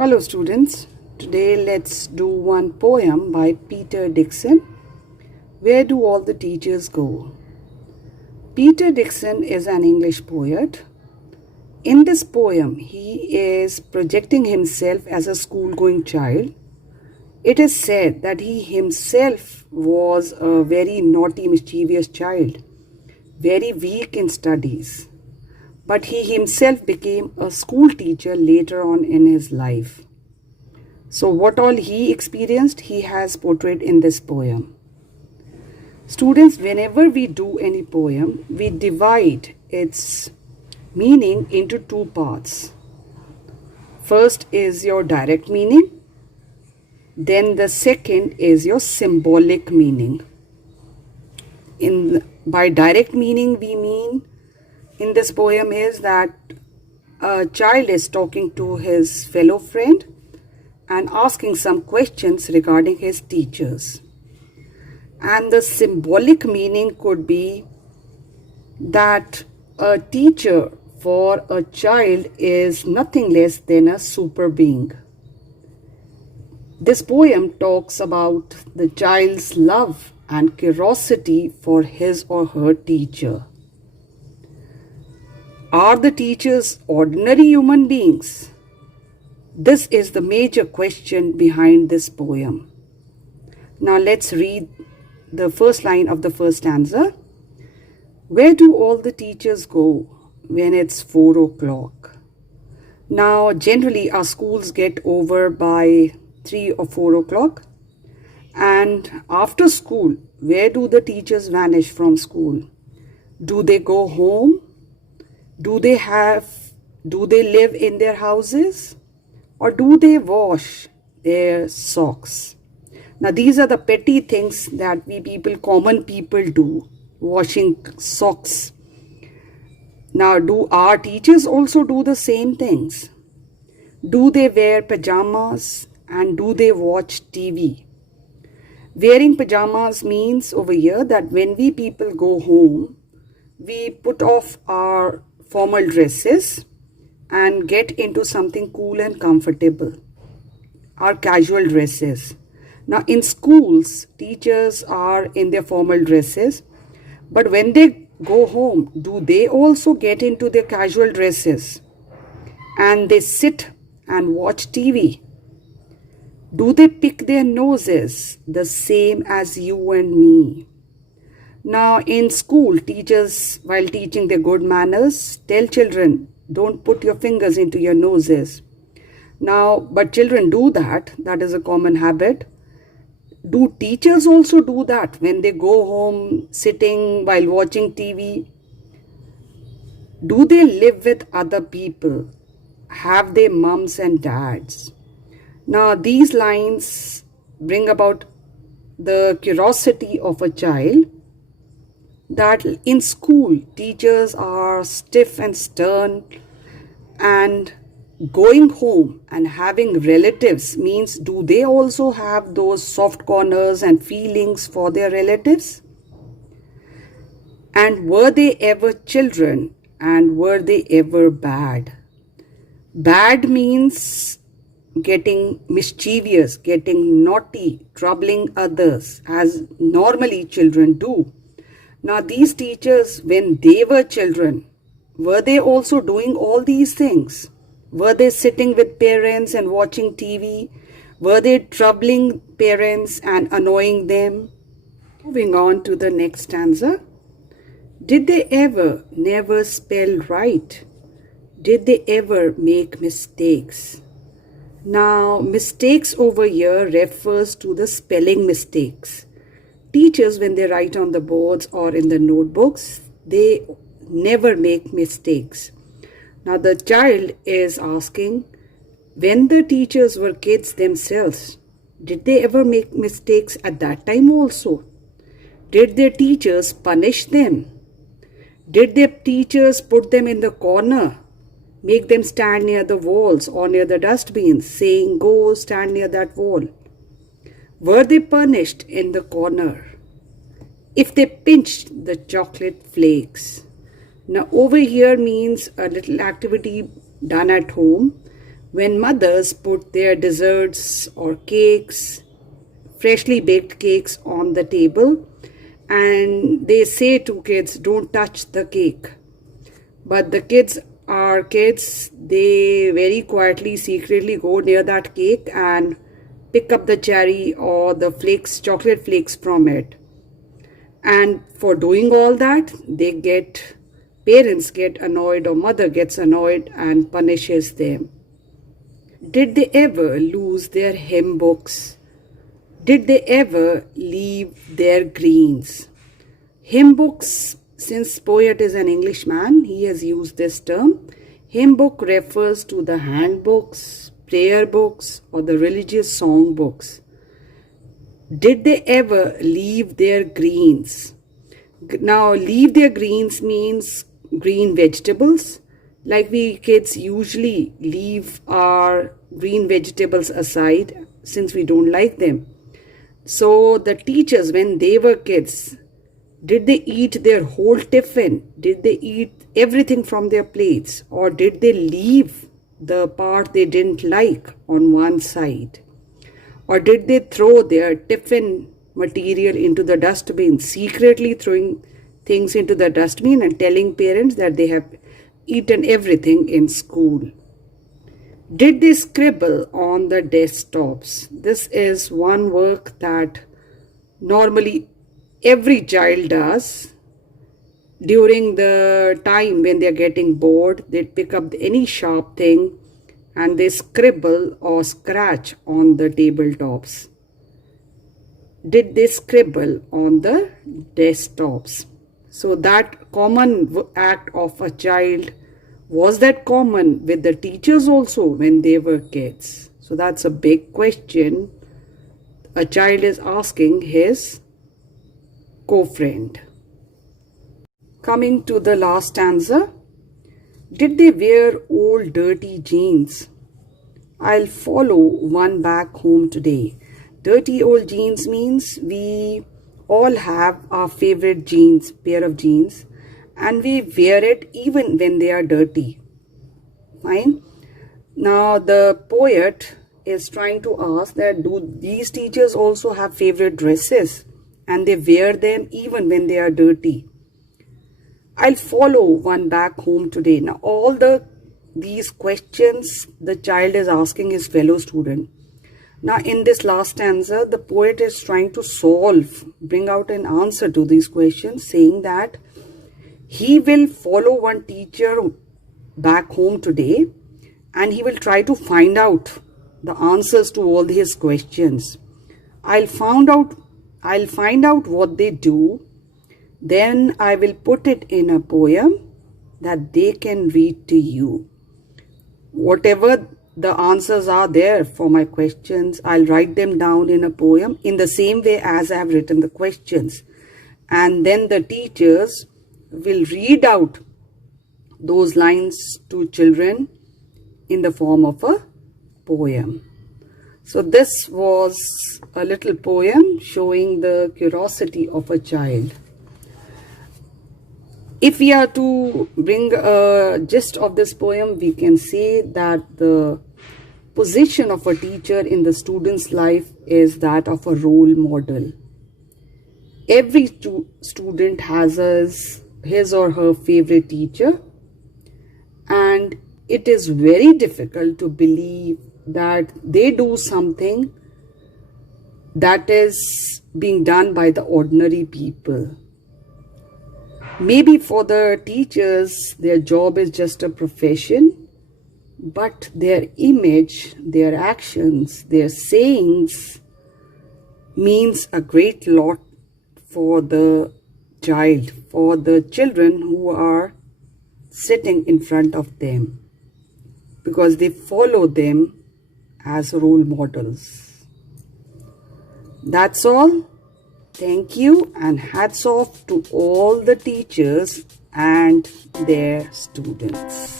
Hello students, today let's do one poem by Peter Dixon. Where do all the teachers go? Peter Dixon is an English poet. In this poem, he is projecting himself as a school-going child. It is said that he himself was a very naughty, mischievous child, very weak in studies. But he himself became a school teacher later on in his life. So what all he experienced, he has portrayed in this poem. Students, whenever we do any poem, we divide its meaning into two parts. First is your direct meaning. Then the second is your symbolic meaning. By direct meaning, we mean in this poem is that a child is talking to his fellow friend and asking some questions regarding his teachers. And the symbolic meaning could be that a teacher for a child is nothing less than a super being. This poem talks about the child's love and curiosity for his or her teacher. Are the teachers ordinary human beings? This is the major question behind this poem. Now let's read the first line of the first stanza. Where do all the teachers go when it's 4 o'clock? Now generally our schools get over by 3 or 4 o'clock. And after school, where do the teachers vanish from school? Do they go home? Do they live in their houses? Or do they wash their socks? Now these are the petty things that common people do, washing socks. Now do our teachers also do the same things? Do they wear pajamas and do they watch TV? Wearing pajamas means over here that when we people go home, we put off our formal dresses and get into something cool and comfortable, our casual dresses. Now in schools, teachers are in their formal dresses, but when they go home, do they also get into their casual dresses and they sit and watch TV? Do they pick their noses the same as you and me? Now in school, teachers, while teaching their good manners, tell children, don't put your fingers into your noses. Now, but children do that. That is a common habit. Do teachers also do that when they go home sitting while watching TV? Do they live with other people? Have they mums and dads? Now these lines bring about the curiosity of a child that in school teachers are stiff and stern, and going home and having relatives means do they also have those soft corners and feelings for their relatives? And were they ever children and were they ever bad? Bad means getting mischievous, getting naughty, troubling others as normally children do. Now these teachers, when they were children, were they also doing all these things? Were they sitting with parents and watching TV? Were they troubling parents and annoying them? Moving on to the next stanza. Did they ever never spell right? Did they ever make mistakes? Now mistakes over here refers to the spelling mistakes. Teachers, when they write on the boards or in the notebooks, they never make mistakes. Now the child is asking, when the teachers were kids themselves, did they ever make mistakes at that time also? Did their teachers punish them? Did their teachers put them in the corner, make them stand near the walls or near the dustbins, saying, go stand near that wall? Were they punished in the corner if they pinched the chocolate flakes? Now over here means a little activity done at home When mothers put their desserts or cakes, freshly baked cakes on the table, and they say to kids, don't touch the cake. But the kids are kids, they very quietly, secretly go near that cake and pick up the cherry or the flakes, chocolate flakes from it. And for doing all that, parents get annoyed or mother gets annoyed and punishes them. Did they ever lose their hymn books? Did they ever leave their greens? Hymn books, since poet is an Englishman, he has used this term. Hymn book refers to the handbooks, prayer books, or the religious song books. Did they ever leave their greens? Now, leave their greens means green vegetables. Like we kids usually leave our green vegetables aside since we don't like them. So the teachers, when they were kids, did they eat their whole tiffin? Did they eat everything from their plates? Or did they leave the part they didn't like on one side? Or did they throw their tiffin material into the dustbin, secretly throwing things into the dustbin and telling parents that they have eaten everything in school? Did they scribble on the desktops? This is one work that normally every child does. During the time when they're getting bored, they pick up any sharp thing and they scribble or scratch on the tabletops. Did they scribble on the desktops? So that common act of a child, was that common with the teachers also when they were kids? So that's a big question a child is asking his co-friend. Coming to the last stanza. Did they wear old dirty jeans? I'll follow one back home today. Dirty old jeans means we all have our favorite jeans, pair of jeans, and we wear it even when they are dirty. Fine. Now the poet is trying to ask that do these teachers also have favorite dresses and they wear them even when they are dirty? I'll follow one back home today. Now all these questions the child is asking his fellow student. Now in this last stanza, the poet is trying to bring out an answer to these questions, saying that he will follow one teacher back home today and he will try to find out the answers to all his questions. I'll find out what they do, then I will put it in a poem that they can read to you. Whatever the answers are there for my questions, I'll write them down in a poem in the same way as I have written the questions. And then the teachers will read out those lines to children in the form of a poem. So this was a little poem showing the curiosity of a child. If we are to bring a gist of this poem, we can say that the position of a teacher in the student's life is that of a role model. Every student has his or her favorite teacher, and it is very difficult to believe that they do something that is being done by the ordinary people. Maybe for the teachers, their job is just a profession, but their image, their actions, their sayings means a great lot for the child, for the children who are sitting in front of them, because they follow them as role models. That's all. Thank you, and hats off to all the teachers and their students.